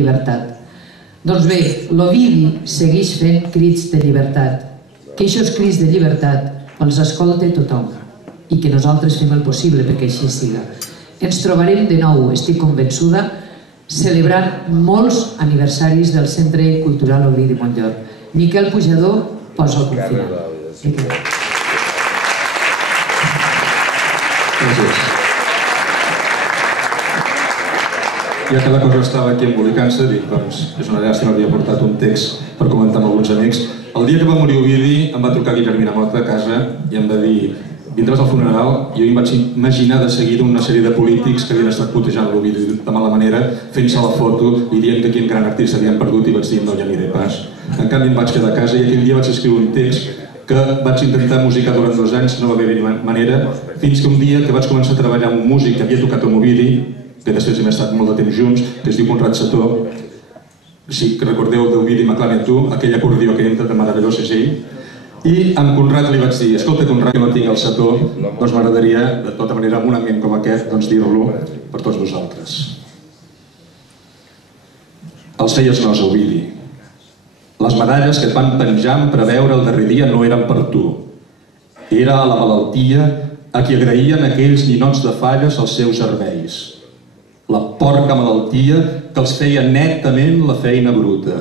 llibertat. Doncs bé, l'Ovidi segueix fent crits de llibertat, que aquests crits de llibertat els escolta tothom i que nosaltres fem el possible perquè així siga. Ens trobarem de nou, estic convençuda, celebrant molts aniversaris del Centre Cultural Ovidi Montllor. Miquel Pujador posa el punt final. Gràcies. Ja que la cosa estava aquí embolicant-se, dic, doncs, és una llàstima, havia portat un text per comentar amb alguns amics. El dia que va morir Ovidi em va trucar Guillermina Mota a casa i em va dir: vindràs al funeral? I jo em vaig imaginar de seguida una sèrie de polítics que havien estat putejant l'Ovidi de mala manera, fent-se la foto i dient que quin gran artista havien perdut, i vaig dir no hi aniré pas. En canvi em vaig quedar a casa i aquell dia vaig escriure un text que vaig intentar musicar durant 2 anys, no va haver-hi manera, fins que un dia que vaig començar a treballar amb un músic que havia tocat amb Ovidi, que després hem estat molt de temps junts, que es diu Conrad Sató. Si recordeu d'Ovidi Maclaren tu, aquell acordió que entra de meravellós és ell. I amb Conrad li vaig dir: escolta, Conrad, que no tinc el Sató, doncs m'agradaria, de tota manera, amb un ambient com aquest, doncs dir-lo per tots vosaltres. Els feies nos, Ovidi. Les medalles que et van penjar en preveure el darrer dia no eren per tu. Era a la malaltia a qui agraïen aquells ninots de falles els seus serveis. La porca malaltia que els feia netament la feina bruta.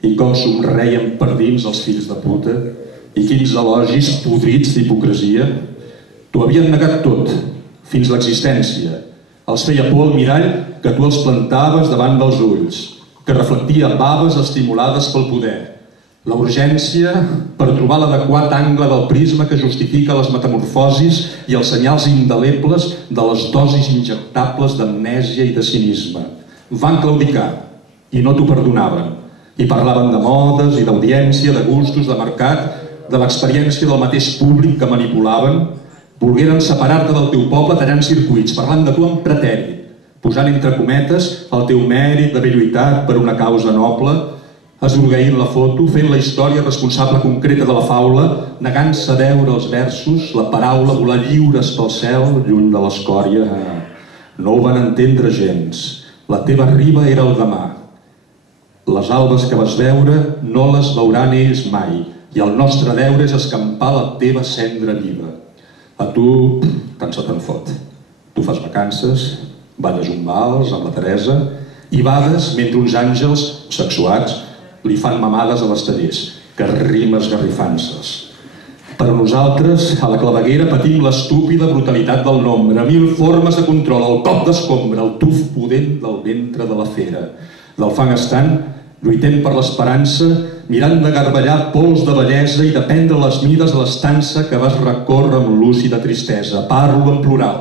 I com somreien per dins els fills de puta, i quins elogis podrits d'hipocresia. T'ho havien negat tot, fins l'existència. Els feia por el mirall que tu els plantaves davant dels ulls, que reflectia baves estimulades pel poder. La urgència per trobar l'adequat angle del prisma que justifica les metamorfosis i els senyals indelebles de les dosis injectables d'amnèsia i de cinisme. Van claudicar i no t'ho perdonaven. I parlaven de modes i d'audiència, de gustos, de mercat, de l'experiència del mateix públic que manipulaven. Volgueren separar-te del teu poble tallant circuits, parlant de tu en pretèrit, posant entre cometes el teu mèrit d'haver lluitat per una causa noble, esgrogueint la foto, fent la història responsable concreta de la faula, negant-se a veure els versos, la paraula, volar lliures pel cel, lluny de l'escòria. No ho van entendre gens. La teva riba era el demà. Les albes que vas veure no les veuran ells mai, i el nostre deure és escampar la teva cendra viva. A tu, tant se te'n fot. Tu fas vacances, balles un vals amb la Teresa i bades mentre uns àngels sexuats li fan mamades a les tallers, que rimes garrifances. Però nosaltres, a la claveguera, patim l'estúpida brutalitat del nombre, 1000 formes de control, el cop d'escombra, el tuf pudent del ventre de la fera. Del fang estant, lluitem per l'esperança, mirant de garballar pols de bellesa i de prendre les mides de l'estança que vas recórrer amb lúcida tristesa. Parlo en plural,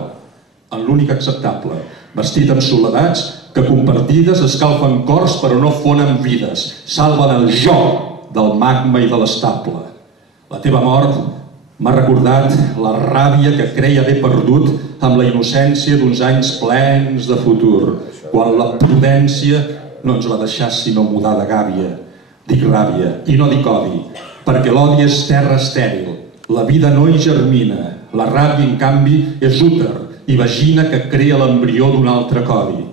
en l'únic acceptable, vestit amb soledats que compartides escalfen cors però no fonen vides, salven el jo del magma i de l'estable. La teva mort m'ha recordat la ràbia que creia haver perdut amb la innocència d'uns anys plens de futur, quan la prudència no ens va deixar sinó mudar de gàbia. Dic ràbia i no dic odi, perquè l'odi és terra estèril, la vida no hi germina, la ràbia, en canvi, és úter i vagina que crea l'embrió d'un altre codi.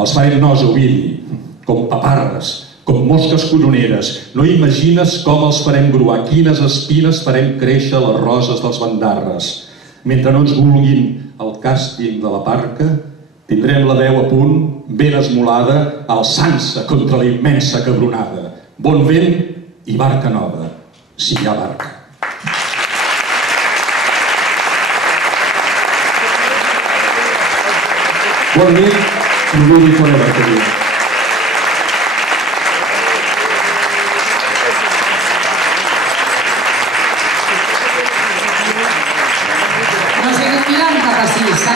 Els farem nos, Ovidi, com paparres, com mosques colloneres. No imagines com els farem gruar, quines espines farem créixer les roses dels bandarres. Mentre no ens vulguin el càstig de la parca, tindrem la veu a punt, ben esmolada, alçant-se contra la immensa cabronada. Bon vent i barca nova, si hi ha barca. Bon nit, Ovidi forever, que diu. No seguim mirant cap així.